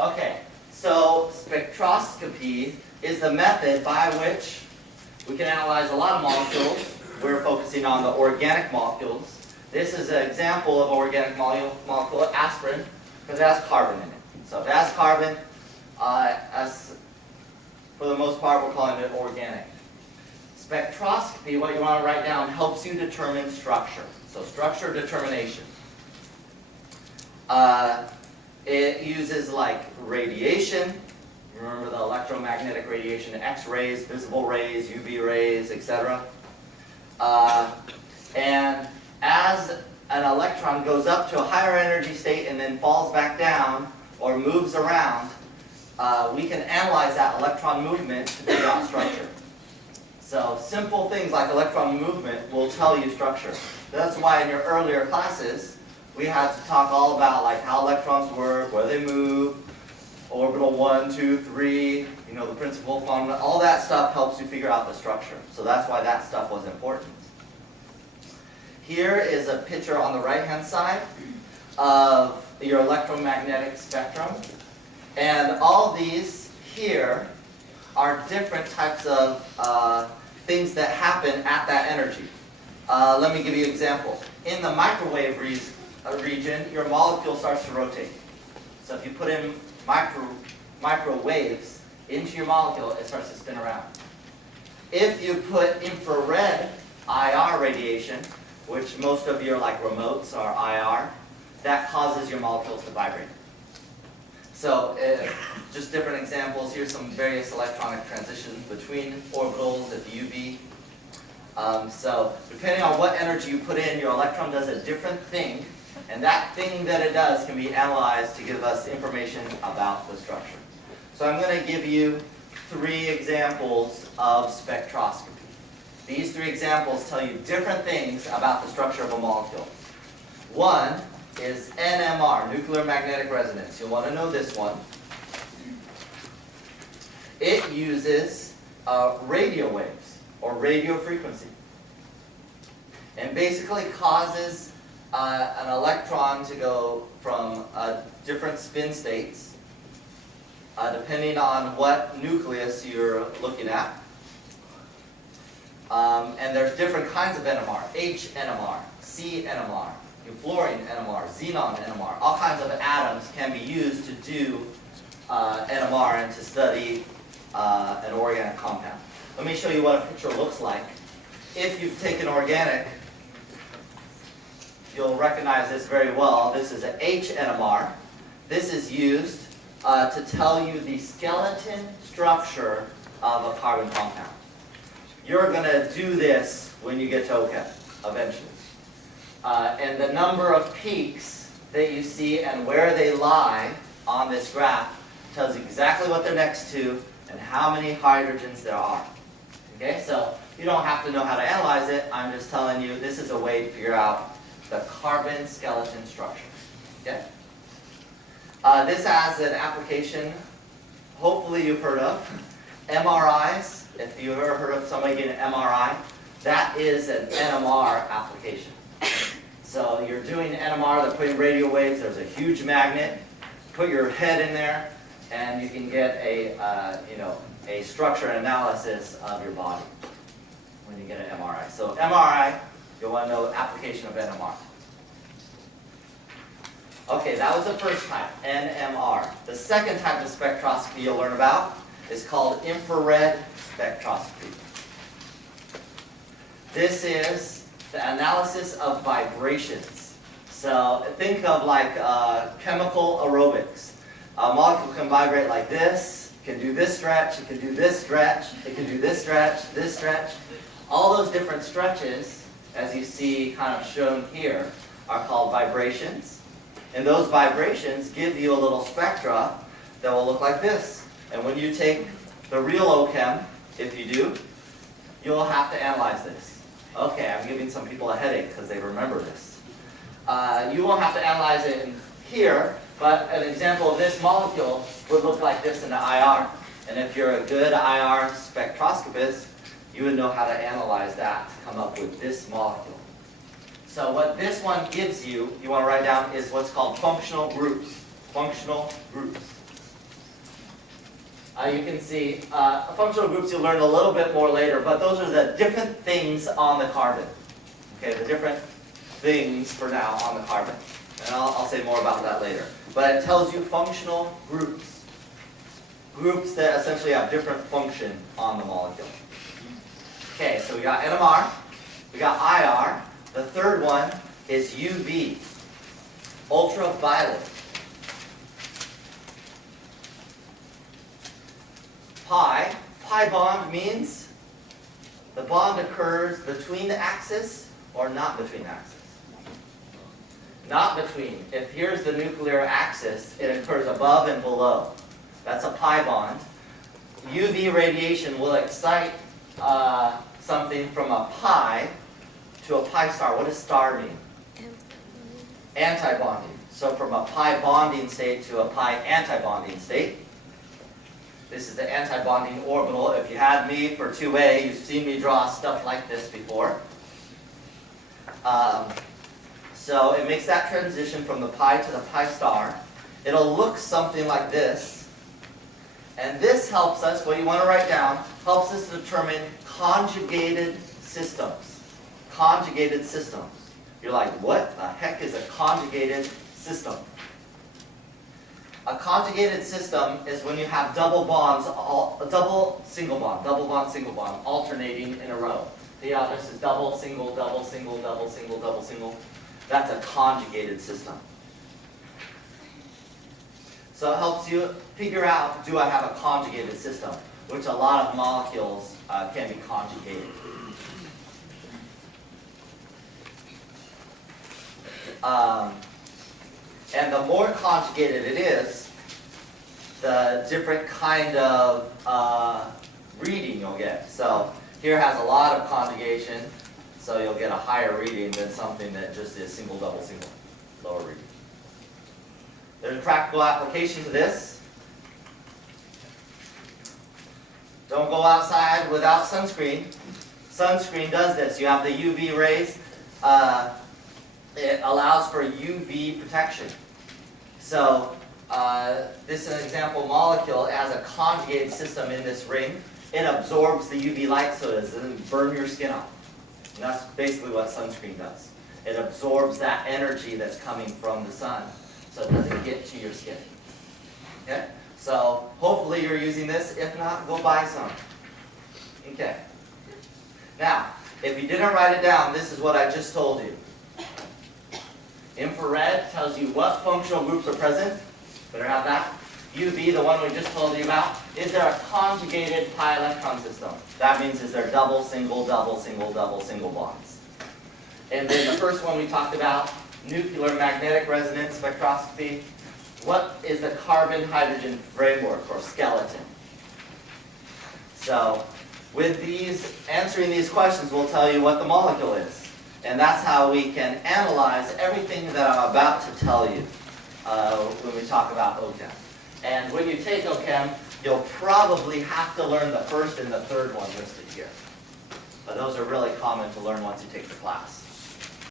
Okay, so spectroscopy is the method by which we can analyze a lot of molecules. We're focusing on the organic molecules. This is an example of an organic molecule, aspirin, because it has carbon in it. So if it has carbon, for the most part, we're calling it organic. Spectroscopy, what you want to write down, helps you determine structure. So structure determination. It uses like radiation. Remember the electromagnetic radiation, X-rays, visible rays, UV rays, etc. And as an electron goes up to a higher energy state and then falls back down or moves around, we can analyze that electron movement to figure out structure. So simple things like electron movement will tell you structure. That's why in your earlier classes, we had to talk all about like how electrons work, where they move, orbital 1, 2, 3, the principal quantum, all that stuff helps you figure out the structure. So that's why that stuff was important. Here is a picture on the right-hand side of your electromagnetic spectrum. And all these here are different types of things that happen at that energy. Let me give you an example. In the microwave region, your molecule starts to rotate. So if you put in microwaves into your molecule, it starts to spin around. If you put infrared IR radiation, which most of your like remotes are IR, that causes your molecules to vibrate. So just different examples. Here's some various electronic transitions between orbitals at the UV. So depending on what energy you put in, your electron does a different thing. And that thing that it does can be analyzed to give us information about the structure. So I'm going to give you 3 examples of spectroscopy. These 3 examples tell you different things about the structure of a molecule. One is NMR, nuclear magnetic resonance. You'll want to know this one. It uses radio waves, or radio frequency, and basically causes an electron to go from different spin states, depending on what nucleus you're looking at. And there's different kinds of NMR, H NMR, C NMR, fluorine NMR, xenon NMR. All kinds of atoms can be used to do NMR and to study an organic compound. Let me show you what a picture looks like. If you've taken organic, you'll recognize this very well. This is an H NMR. This is used to tell you the skeleton structure of a carbon compound. You're going to do this when you get to OCHEM, eventually. And the number of peaks that you see and where they lie on this graph tells you exactly what they're next to and how many hydrogens there are. Okay, so you don't have to know how to analyze it. I'm just telling you this is a way to figure out the carbon skeleton structure. Okay? This has an application, hopefully you've heard of, MRIs. If you've ever heard of somebody getting an MRI, that is an NMR application. So you're doing NMR, they're putting radio waves, there's a huge magnet, put your head in there, and you can get a structure analysis of your body when you get an MRI. So MRI, you'll want to know the application of NMR. Okay, that was the first type, NMR. The second type of spectroscopy you'll learn about is called infrared spectroscopy. This is the analysis of vibrations. So think of like chemical aerobics. A molecule can vibrate like this, it can do this stretch, it can do this stretch, it can do this stretch, this stretch. All those different stretches, as you see kind of shown here, are called vibrations. And those vibrations give you a little spectra that will look like this. And when you take the real OCHEM, if you do, you'll have to analyze this. Okay, I'm giving some people a headache because they remember this. You won't have to analyze it in here, but an example of this molecule would look like this in the IR. And if you're a good IR spectroscopist, you would know how to analyze that to come up with this molecule. So what this one gives you, you want to write down, is what's called functional groups. Functional groups. you can see functional groups you'll learn a little bit more later, but those are the different things on the carbon. Okay, the different things for now on the carbon. And I'll say more about that later. But it tells you functional groups. Groups that essentially have different function on the molecule. Okay, so we got NMR, we got IR. The third one is UV, ultraviolet. Pi bond means the bond occurs between the axis or not between axis. Not between. If here's the nuclear axis, it occurs above and below. That's a pi bond. UV radiation will excite something from a pi to a pi star. What does star mean? Anti-bonding. So from a pi bonding state to a pi anti-bonding state. This is the anti-bonding orbital. If you had me for 2A, you've seen me draw stuff like this before. So it makes that transition from the pi to the pi star. It'll look something like this. And this helps us, what you want to write down, helps us determine conjugated systems. Conjugated systems. You're like, what the heck is a conjugated system? A conjugated system is when you have double bonds, double, single bond, alternating in a row. Yeah, this is double, single, double, single, double, single, double, single. That's a conjugated system. So it helps you figure out, do I have a conjugated system? Which a lot of molecules can be conjugated. And the more conjugated it is, the different kind of reading you'll get. So here has a lot of conjugation, so you'll get a higher reading than something that just is single, double, single, lower reading. There's a practical application to this. Don't go outside without sunscreen. Sunscreen does this. You have the UV rays. It allows for UV protection. So this is an example molecule. It has a conjugated system in this ring. It absorbs the UV light so it doesn't burn your skin off. And that's basically what sunscreen does. It absorbs that energy that's coming from the sun so it doesn't get to your skin. Okay? So hopefully you're using this. If not, go buy some. Okay. Now, if you didn't write it down, this is what I just told you. Infrared tells you what functional groups are present. Better have that. UV, the one we just told you about. Is there a conjugated pi electron system? That means is there double, single, double, single, double, single bonds. And then the first one we talked about, nuclear magnetic resonance spectroscopy. What is the carbon-hydrogen framework or skeleton? So with these, answering these questions will tell you what the molecule is. And that's how we can analyze everything that I'm about to tell you when we talk about OChem. And when you take OChem, you'll probably have to learn the first and the third one listed here. But those are really common to learn once you take the class.